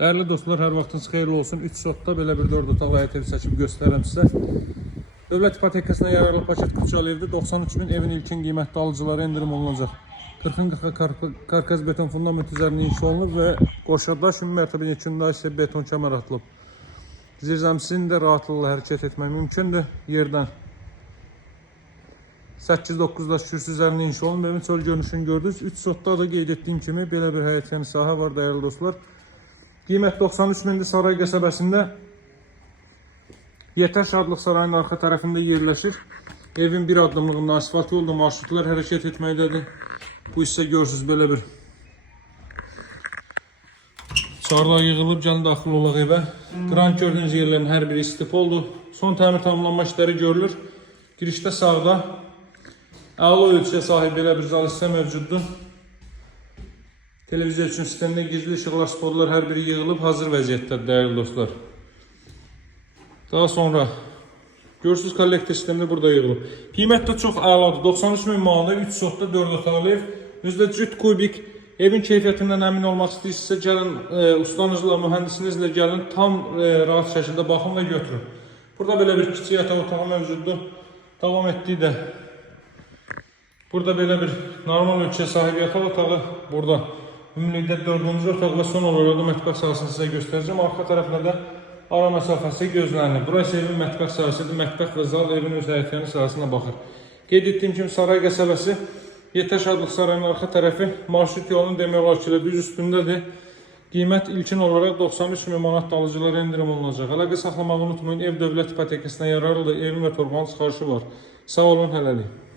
Değerli dostlar, hər vaxtınız xeyirli olsun. 3 sotda belə bir 4 otaqlı həyət evi seçib göstərəm sizə. Dövlət ipotekasına yararlı paket Kırçalı evdə 93.000 evin ilkin qiymətli alıcılara indirim olunacaq. 40-40 karkaz beton fundament üzərində inşa olunub və qoşada şimdi mərtəbənin içində isə beton kəmər atılıb. Zirzəmisinin də rahatlıqla hərəkət etmək mümkündür. Yerdən 8-9 daş kürsü üzərində inşa olunub. Evin çöl görünüşünü gördünüz. 3 sotda da qeyd etdiyim kimi belə bir həyət yəni sahə var değerli dostlar. Qiymət 93.000 Saray qəsəbəsində Yetər Şadlıq Sarayının arxa tərəfində yerləşir. Evin bir addımlığında asfalt yolda marşrutlar hərəkət etməkdədir. Bu hissə görürsünüz belə bir çardağa yığılıb, gəlin daxil olaq evə. Qrant gördüyünüz yerlərin hər biri istif oldu. Son təmir tamamlanma işləri görülür. Girişdə sağda əla ölçüyə sahib belə bir zal hissə mövcuddur. Televiziya üçün sistemdə gizli işıqlar, spotlar hər biri yığılıb, hazır vəziyyətdədir değerli dostlar. Daha sonra görürsünüz kollektor sistemdə burada yığılıb. Qiymət də çox əladır. 93.000 manata 3 sotda 4 otaqlı ev. Özdə cüt kubik. Evin keyfiyyətindən əmin olmaq istəyirsinizsə gəlin ustanızla, mühəndisinizlə gəlin, tam rahat şəkildə baxın və götürün. Burada belə bir kiçik yataq otağı mövcuddur. Davam etdiyi burada belə bir normal ölçüyə sahib yataq otağı. Burada ümumilikdə 4-cü otaq və son olaraq da mətbəx sahəsini sizə göstərəcəm. Arxa tərəfdə də ara məsafəsi gözlənilir. Burası evin mətbəx sahəsidir. Mətbəx və zal evin öz həyətyanı sahəsinə baxır. Qeyd etdiyim kimi Saray qəsəbəsi Yetər Şadlıq Sarayının arxa tərəfi marşrut yolunun demək olar ki düz üstündədir. Qiymət ilkin olaraq 93.000 manat alıcılara indirim olunacaq. Əlaqə saxlamağı unutmayın. Ev dövlət ipotekasına yararlıdır. Evin və torbanın çıxarışı var. Sağ olun, hələlik.